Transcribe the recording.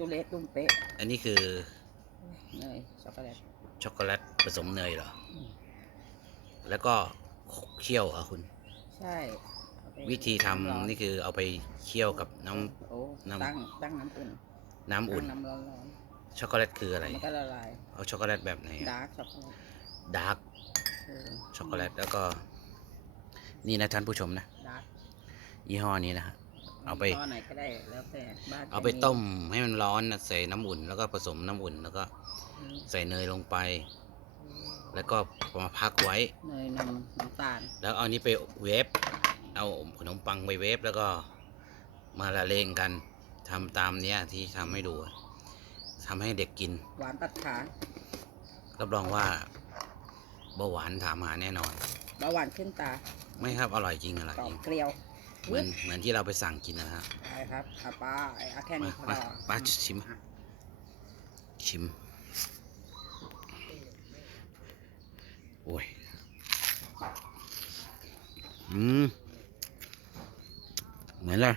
ตัวเล็กตุ้มเป๊ะอันนี้คือเนยช็อกโกแลตช็อกโกแลตผสมเนยเหรอแล้วก็เคี่ยวเหรอคุณใช่วิธีทำนี่คือเอาไปเคี่ยวกับน้ำตั้งน้ำอุ่นน้ำอุ่นน้ำร้อนช็อกโกแลตคืออะไรมันก็ละลายเอาช็อกโกแลตแบบไหนดาร์กช็อกโกแลตดาร์กช็อกโกแลตแล้วก็นี่นะท่านผู้ชมนะดาร์กยี่ห้อนี้นะฮะเอาไปไหนก็ได้แล้วแต่บ้านเอาไปต้มให้มันร้อนนะใส่น้ำอุ่นแล้วก็ผสมน้ำอุ่นแล้วก็ใส่เนยลงไปแล้วก็มาพักไว้เนยน้ำตาลแล้วเอานี้ไปเวฟเอาขนมปังไปเวฟแล้วก็มาละเลงกันทำตามเนี้ยที่ทำให้ดูทำให้เด็กกินหวานตัดขารับรองว่าเบาหวานถามหาแน่นอนเบาหวานขึ้นตาไม่ครับอร่อยจริงอร่อยจริงเกลียวเหมือนที่เราไปสั่งกินนะครับใช่ครับป้าแค่นี้พอป้าชิมโอ้ยเหมือนเลย